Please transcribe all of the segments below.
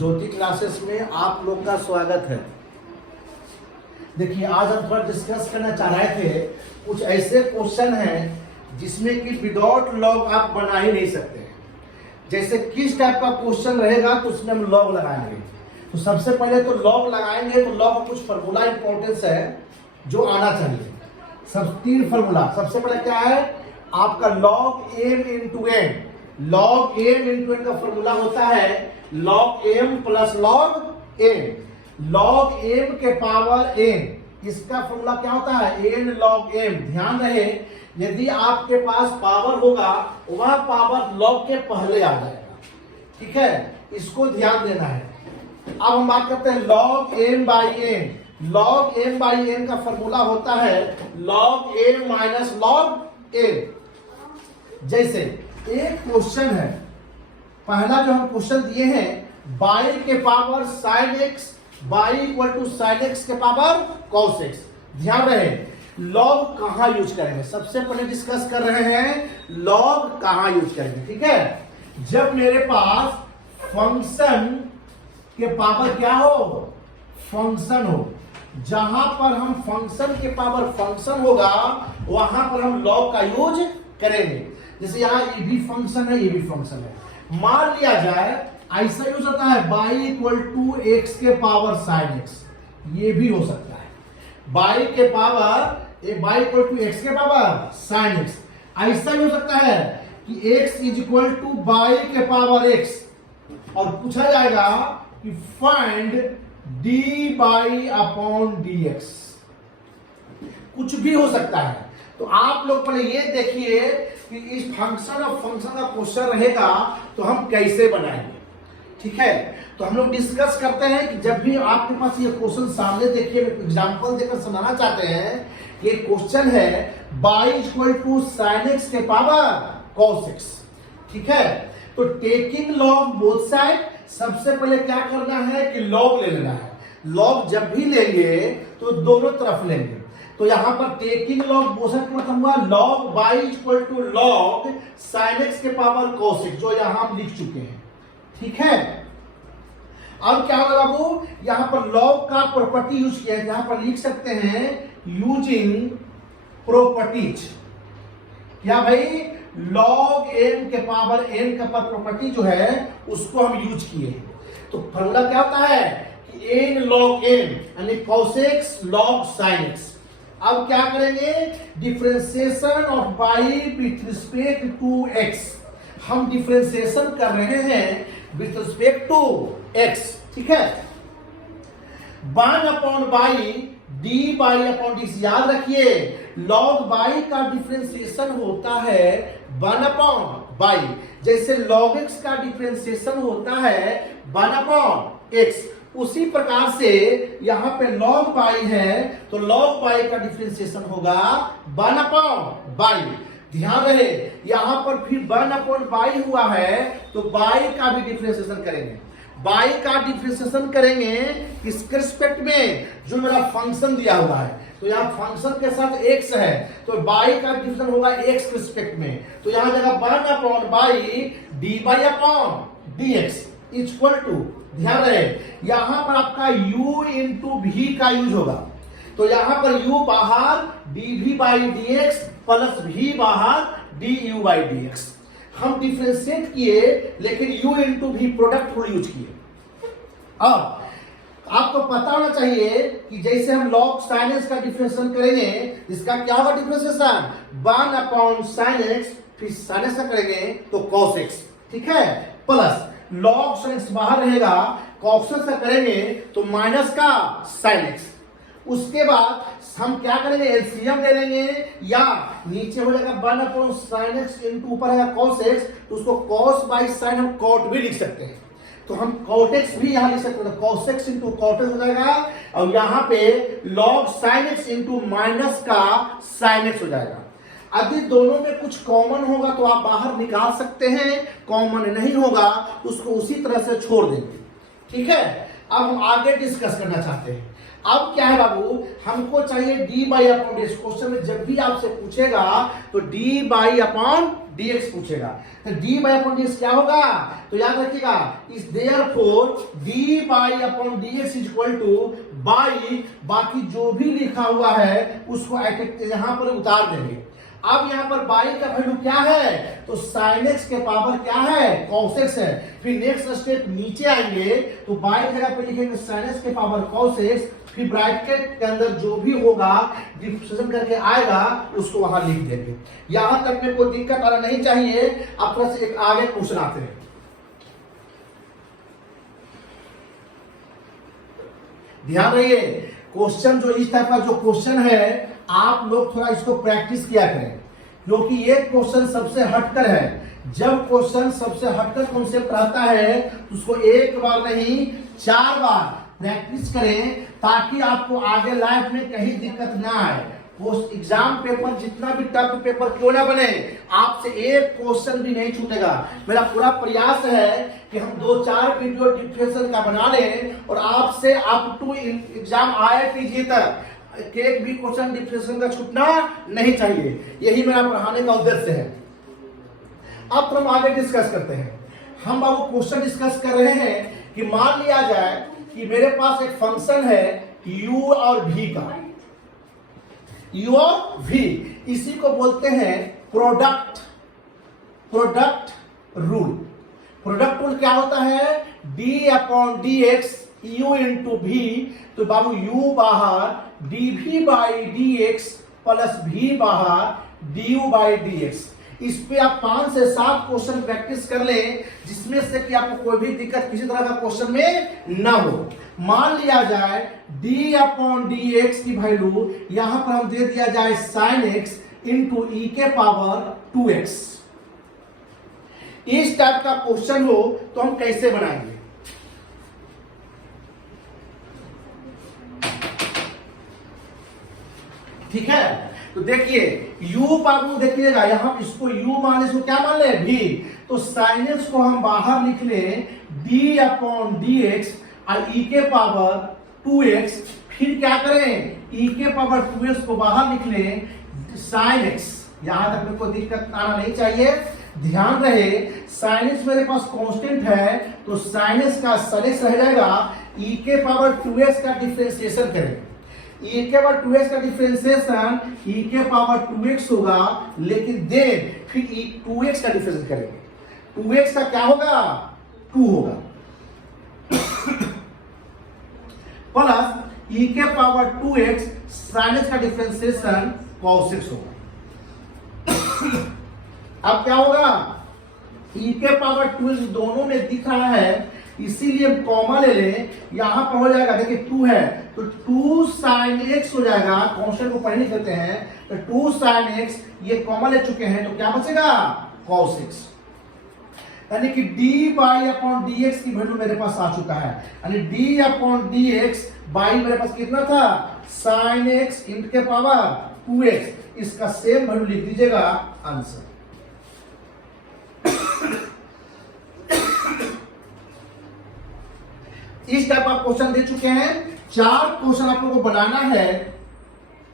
ज्योति classes में आप लोग का स्वागत है। देखिए, आज हम थोड़ा डिस्कस करना चाह रहे थे, कुछ ऐसे क्वेश्चन हैं जिसमें कि विदाउट लॉग आप बना ही नहीं सकते। जैसे किस टाइप का क्वेश्चन रहेगा तो उसमें हम लॉग लगाएंगे। तो सबसे पहले तो लॉग लगाएंगे, तो लॉग का कुछ फार्मूला इंपॉर्टेंस है जो आना चाहिए। सब 3 फार्मूला। सबसे पहले क्या है आपका log M into N. Log M into N का फार्मूला होता है log M plus log N. Log M के पावर एन, इसका फॉर्मूला क्या होता है एन लॉग एम। ध्यान रहे, यदि आपके पास पावर होगा वह पावर लॉग के पहले आ जाएगा। ठीक है, इसको ध्यान देना है। अब हम बात करते हैं log M by N. Log M by N का फॉर्मूला होता है log M minus log N. जैसे एक क्वेश्चन है, पहला जो हम क्वेश्चन दिए हैं बाई के power sine x y equal to sine x के पावर कॉस एक्स। ध्यान रहे लॉग कहां यूज करेंगे, सबसे पहले डिस्कस कर रहे हैं लॉग कहां यूज करेंगे। ठीक है, जब मेरे पास फंक्शन के पावर क्या हो, फंक्शन हो, जहां पर हम फंक्शन के पावर फंक्शन होगा वहां पर हम लॉग का यूज करेंगे। जैसे यहाँ ये भी फंक्शन है, ये भी फंक्शन है। मान लिया जाए ऐसा यूज होता है बाई इक्वल टू एक्स के पावर साइन एक्स, ये भी हो सकता है। बाई के power a y equal to x के पावर साइन एक्स, ऐसा भी हो सकता है कि x is equal to y के पावर एक्स, और पूछा जाएगा कि find d y upon d x. कुछ भी हो सकता है। तो आप लोग पहले ये देखिए कि इस फंक्शन और फंक्शन का क्वेश्चन रहेगा तो हम कैसे बनाएंगे। ठीक है, तो हम लोग डिस्कस करते हैं कि जब भी आपके पास ये क्वेश्चन सामने देखिए, एग्जांपल देकर समझाना चाहते हैं। ये क्वेश्चन है y equal to sine x के पावर कॉस एक्स। ठीक है, तो टेकिंग लॉग बोथ साइड, सबसे पहले क्या करना है कि लॉग ले लेना है। लॉग जब भी लेंगे तो दोनों तरफ लेंगे। तो यहां पर टेकिंग लॉग बोथ साइड मतलब हुआ log y equal to log sine x के पावर कॉस एक्स, जो यहां हम लिख चुके हैं। ठीक है, अब क्या होगा बाबू, यहां पर लॉग का प्रॉपर्टी यूज किया है, यहां पर लिख सकते हैं यूजिंग प्रॉपर्टीज। क्या भाई, लॉग एन के पावर एन का प्रॉपर्टी जो है उसको हम यूज किए। तो फॉर्मूला क्या होता है कि एन लॉग एन यानी cos x log sine x. अब क्या करेंगे, differentiation of y with respect to x. हम डिफरेंशिएशन कर रहे हैं विथ रिस्पेक्ट टू एक्स। ठीक है, 1 upon y d y upon D. याद रखिए लॉग बाई का डिफरेंशिएशन होता है 1 अपॉन बाई, जैसे लॉग एक्स का डिफरेंशिएशन होता है 1 अपॉन एक्स। उसी प्रकार से यहां पे लॉग बाई है तो लॉग बाई का डिफरेंशिएशन होगा 1 अपॉन बाई। ध्यान रहे यहां पर फिर 1 अपॉन बाई हुआ है तो बाई का भी डिफरेंशिएशन करेंगे। बाई का डिफरेंशिएशन करेंगे किसके रिस्पेक्ट में, जो मेरा फंक्शन दिया हुआ है। तो यहाँ फंक्शन के साथ x है तो बाई का डिफरेंशिएशन होगा x के रिस्पेक्ट में। तो यहां जगह 1 upon y d y upon d x equal to, ध्यान रहे यहां पर आपका u इंटू भी का यूज होगा। तो यहां पर u बाहर dv by D x plus v बाहर du बाई डी एक्स। हम डिफरेंशिएट किए लेकिन u इंटू भी प्रोडक्ट थोड़ी यूज किए। अब आपको पता होना चाहिए कि जैसे हम लॉग साइन एक्स का डिफरेंशिएशन करेंगे, इसका क्या होगा डिफरेंशिएशन 1 अपॉन साइन एक्स, फिर साइन एक्स का करेंगे तो कॉस एक्स। ठीक है, प्लस लॉग साइन एक्स बाहर रहेगा, कॉस एक्स का करेंगे तो माइनस का साइन एक्स। उसके बाद हम क्या करेंगे, एलसीएम ले लेंगे, या नीचे हो जाएगा 1 अपॉन साइन एक्स इंटू ऊपर है कॉस एक्स, तो उसको कॉस बाई साइन हम कॉट भी लिख सकते हैं। तो हम कॉट एक्स भी यहां लिख सकते हैं, cos x into cot x हो जाएगा, और यहां पे log sine x into minus का साइन एक्स हो जाएगा। यदि दोनों में कुछ कॉमन होगा तो आप बाहर निकाल सकते हैं, कॉमन नहीं होगा उसको उसी तरह से छोड़ देंगे। ठीक है, अब हम आगे डिस्कस करना चाहते हैं। अब क्या है बाबू, हमको चाहिए D y upon D. Question में जब भी आपसे पूछेगा तो डी बाई अपॉन dx पूछेगा, तो dy अपॉन dx क्या होगा? तो याद रखिएगा, इस therefore dy upon dx equal to by, बाकी जो भी लिखा हुआ है उसको यहां पर उतार देंगे। अब यहाँ पर बाई का वैल्यू क्या है? तो sin x के पावर क्या है? cos x है। फिर नेक्स्ट स्टेप नीचे आएंगे तो बाई जगह पे लिखेंगे sin x के पावर cos x, फिर ब्रैकेट के अंदर जो भी होगा डिफरेंशिएशन करके आएगा उसको वहां लिख देंगे। यहां तक में कोई दिक्कत आना नहीं चाहिए। अब थोड़ा सा एक आगे क्वेश्चन आते हैं। ध्यान रहिए, क्वेश्चन जो इस टाइप का जो क्वेश्चन है आप लोग थोड़ा इसको प्रैक्टिस किया करें, क्योंकि ये क्वेश्चन सबसे हटकर है। जब क्वेश्चन सबसे हटकर कॉन्सेप्ट रहता है तो उसको एक बार नहीं 4 बार प्रैक्टिस करें, ताकि आपको आगे लाइफ में कहीं दिक्कत ना आए। पोस्ट एग्जाम पेपर जितना भी टफ पेपर क्यों ना बने, आपसे एक क्वेश्चन भी नहीं छूटेगा। मेरा पूरा प्रयास है कि हम 2-4 वीडियो डिफरेंशिएशन का बना लें और आपसे अप टू एग्जाम IIT तक एक भी क्वेश्चन डिफरेंशिएशन का छूटना नहीं चाहिए। यही मेरा पढ़ाने का उद्देश्य है। अब हम आगे डिस्कस करते हैं। हम बाबू क्वेश्चन डिस्कस कर रहे हैं कि मान लिया जाए कि मेरे पास एक फंक्शन है u और v का, u और v, इसी को बोलते हैं प्रोडक्ट रूल। प्रोडक्ट रूल क्या होता है? d upon dx u into v, तो बाबू u बाहर dv by dx plus v बाहर du बाई dx। इस पे आप 5 से 7 क्वेश्चन प्रैक्टिस कर लें, जिसमें से कि आपको कोई भी दिक्कत किसी तरह का क्वेश्चन में ना हो। मान लिया जाए d अपॉन dx की वैल्यू यहां पर हम दे दिया जाए sin x इंटू e के पावर 2x। इस टाइप का क्वेश्चन हो तो हम कैसे बनाएंगे? ठीक है, तो देखिए u बाबू देखिएगा, यहां इसको u मान, इसको क्या मान ले? v। तो sin x को हम बाहर लिख लें d अपॉन dx और e के पावर 2x। फिर क्या करें? e के पावर 2x को बाहर लिख लें sin x। यहां तक में कोई दिक्कत आना नहीं चाहिए। ध्यान रहे sin x मेरे पास कांस्टेंट है, तो sin x का sin x रह जाएगा। e के पावर 2x का डिफरेंशिएशन करें, e के पावर 2x का डिफरेंशिएशन e के पावर 2x होगा, लेकिन देन फिर 2x का डिफरेंशिएशन करेंगे। 2x का क्या होगा? 2 होगा, प्लस e के पावर 2x sin x का डिफरेंशिएशन cos x होगा। अब क्या होगा? e के पावर 2x दोनों में दिख रहा है, इसीलिए हम कॉमा ले लें। यहां पर हो जाएगा, देखिए 2 है तो 2 sin x हो जाएगा। कांस्टेंट को पहले करते हैं तो 2 sin x, ये कॉमा ले चुके हैं तो क्या बचेगा? cos x। यानी कि d बाई अपॉन dx की वैल्यू मेरे पास आ चुका है। यानी d अपॉन dx बाई मेरे पास कितना था? sin x इंटू के पावर 2x। इसका सेम वैल्यू लिख दीजिएगा आंसर। इस टाइप का क्वेश्चन दे चुके हैं। 4 क्वेश्चन आप लोगों को बनाना है।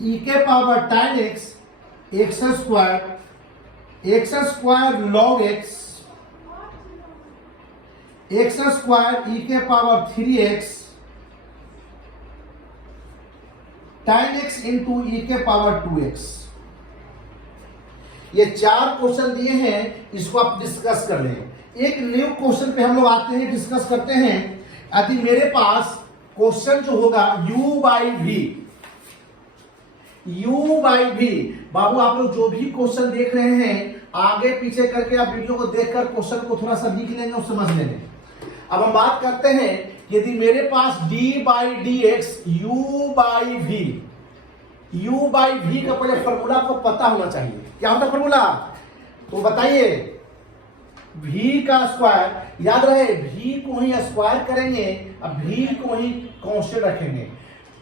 e के power tan x x square log x square e के power 3x tan x into e के पावर 2x। ये 4 क्वेश्चन दिए हैं, इसको आप डिस्कस कर लें। एक न्यू क्वेश्चन पे हम लोग आते हैं, डिस्कस करते हैं। यदि मेरे पास क्वेश्चन जो होगा u बाई v, बाबू आप लोग जो भी क्वेश्चन देख रहे हैं आगे पीछे करके आप वीडियो को देखकर क्वेश्चन को थोड़ा सा लिख लेंगे और समझ लेंगे। अब हम बात करते हैं, यदि मेरे पास d by dx u by v का पहले फॉर्मूला आपको पता होना चाहिए। क्या होता है फॉर्मूला? तो बताइए। v का स्क्वायर, याद रहे v को ही स्क्वायर करेंगे, अब v को ही कांस्टेंट रखेंगे।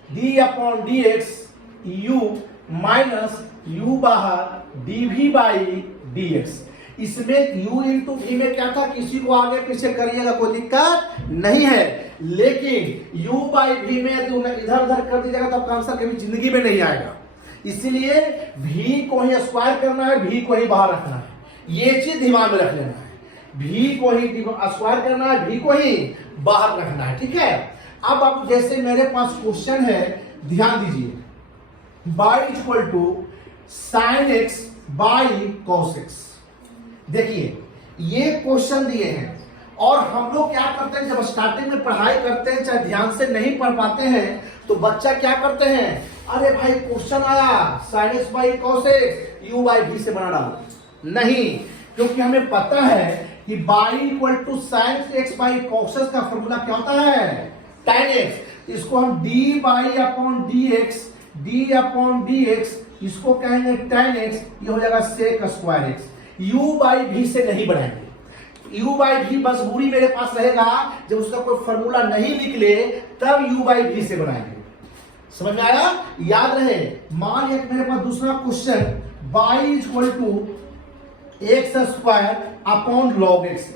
d upon dx u minus u बाहर dv बाई dx। इसमें u इंटू v में क्या था? किसी को आगे पीछे करिएगा कोई दिक्कत नहीं है, लेकिन u बाई v में यदि इधर उधर कर दीजिएगा तो आपका आंसर कभी जिंदगी में नहीं आएगा। इसीलिए v को ही स्क्वायर करना है, v को ही बाहर रखना है। ये चीज दिमाग में रख लेना है, भी को ही स्क्वायर करना है, भी को ही बाहर रखना है, ठीक है। अब आप जैसे मेरे पास क्वेश्चन है, ध्यान दीजिए, y equal to sine x by cos x. देखिए ये क्वेश्चन दिए हैं और हम लोग क्या करते हैं, जब स्टार्टिंग में पढ़ाई करते हैं, चाहे ध्यान से नहीं पढ़ पाते हैं, तो बच्चा क्या करते हैं, अरे भाई क्वेश्चन आया sign x by cos x, you by भी से बना डालो। नहीं, क्योंकि हमें पता है कि y equal to sine x by cos x का फॉर्मूला क्या होता है, tan x। इसको हम dy upon dx, d upon dx, इसको कहेंगे tan x, ये हो जाएगा sec square x। u by भी से नहीं बनाएंगे, u बाई भी बस बुरी मेरे पास रहेगा, जब उसका कोई फॉर्मूला नहीं निकले तब u बाई भी से बनाएंगे। समझ में आया? याद रहे, मान लिया मेरे पास दूसरा question y equal to x square upon log x.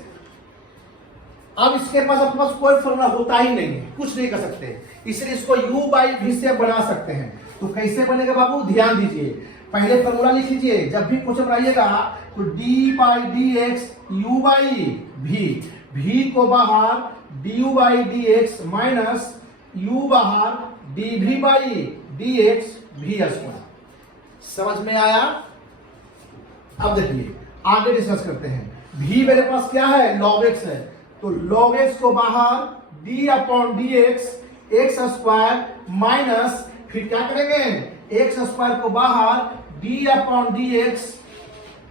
अब इसके पास अपने पास कोई फॉर्मूला होता ही नहीं है, कुछ नहीं कर सकते, इसलिए इसको u बाई भी से बना सकते हैं। तो कैसे बनेगा बाबू, ध्यान दीजिए, पहले फॉर्मूला लिख लीजिए, जब भी क्वेश्चन बनाइएगा तो d by D x you by भी को बाहर du by D x minus u बाहर dv बाई डी एक्स भी स्क्वायर। समझ में आया? अब देखिए आगे डिस्कस करते हैं। भी मेरे पास क्या है, log x है, तो log x को बाहर d upon d x square minus, फिर क्या करेंगे, एक्स स्क्वायर को बाहर d upon d x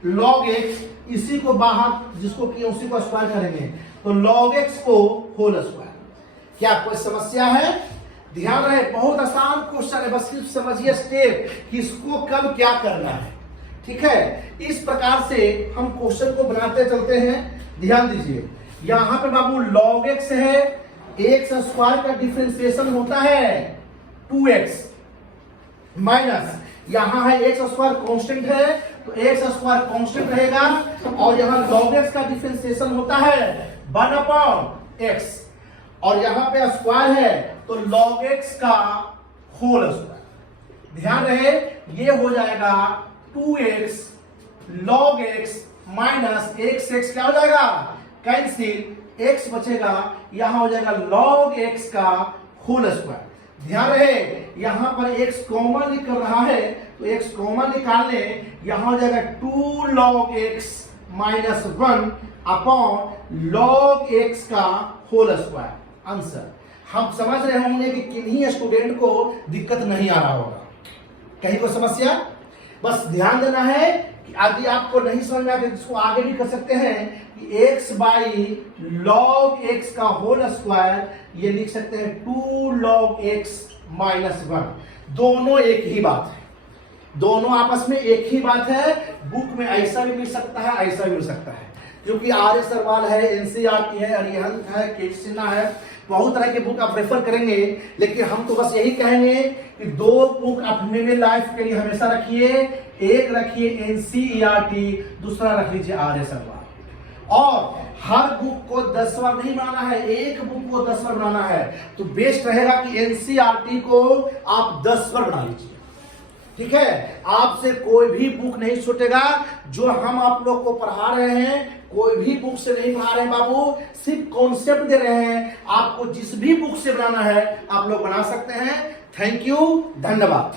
log x, इसी को बाहर जिसको किया उसी को स्क्वायर करेंगे, तो log x को होल स्क्वायर। क्या कोई समस्या है? ध्यान रहे, बहुत आसान क्वेश्चन है, बस सिर्फ समझिए स्टेप कि इसको कब क्या करना है, ठीक है। इस प्रकार से हम क्वेश्चन को बनाते चलते हैं। ध्यान दीजिए, यहां पे बाबू log x है, एक्स स्क्वायर का डिफरेंशिएशन होता है 2x माइनस, यहां है एक्स स्क्वायर कांस्टेंट है, तो एक्स स्क्वायर कांस्टेंट रहेगा, और यहां log x का डिफरेंशिएशन होता है 1 अपॉन x, और यहां पे स्क्वायर है तो log x का होल स्क्वायर। ध्यान रहे, ये हो जाएगा 2x log x minus x क्या हो जाएगा, कैंसिल, x बचेगा, यहां हो जाएगा log x का होल स्क्वायर। ध्यान रहे, यहां पर x कॉमन निकल रहा है, तो x कॉमन निकालने, यहां हो जाएगा 2 log x minus 1 upon log x का होल स्क्वायर। आंसर हम समझ रहे होंगे कि किन्हीं स्टूडेंट को दिक्कत नहीं आ रहा होगा, कहीं को समस्या, बस ध्यान देना है कि यदि आपको नहीं समझ में आता, इसको आगे भी कर सकते हैं कि x बाई log x का होल स्क्वायर, ये लिख सकते हैं 2 log x माइनस 1। दोनों एक ही बात है, दोनों आपस में एक ही बात है। बुक में ऐसा भी मिल सकता है, ऐसा भी मिल सकता है, क्योंकि आर्य सरवाल है, एनसीईआरटी है, अरिहंत है, केट सिन्हा है, बहुत तरह के बुक आप रेफर करेंगे, लेकिन हम तो बस यही कहेंगे कि 2 बुक अपने लाइफ के लिए हमेशा रखिए, एक रखिए एनसीईआरटी, दूसरा रख लीजिए आर्य सरवाल। और हर बुक को 10 बार नहीं बनाना है, एक बुक को 10 बार बनाना है, तो बेस्ट रहेगा कि एनसीईआरटी को आप 10 बार बना लीजिए, ठीक है। आपसे कोई भी बुक नहीं छूटेगा, जो हम आप लोग को पढ़ा रहे हैं कोई भी बुक से नहीं पढ़ा रहे हैं बाबू, सिर्फ कॉन्सेप्ट दे रहे हैं, आपको जिस भी बुक से बनाना है आप लोग बना सकते हैं। थैंक यू, धन्यवाद।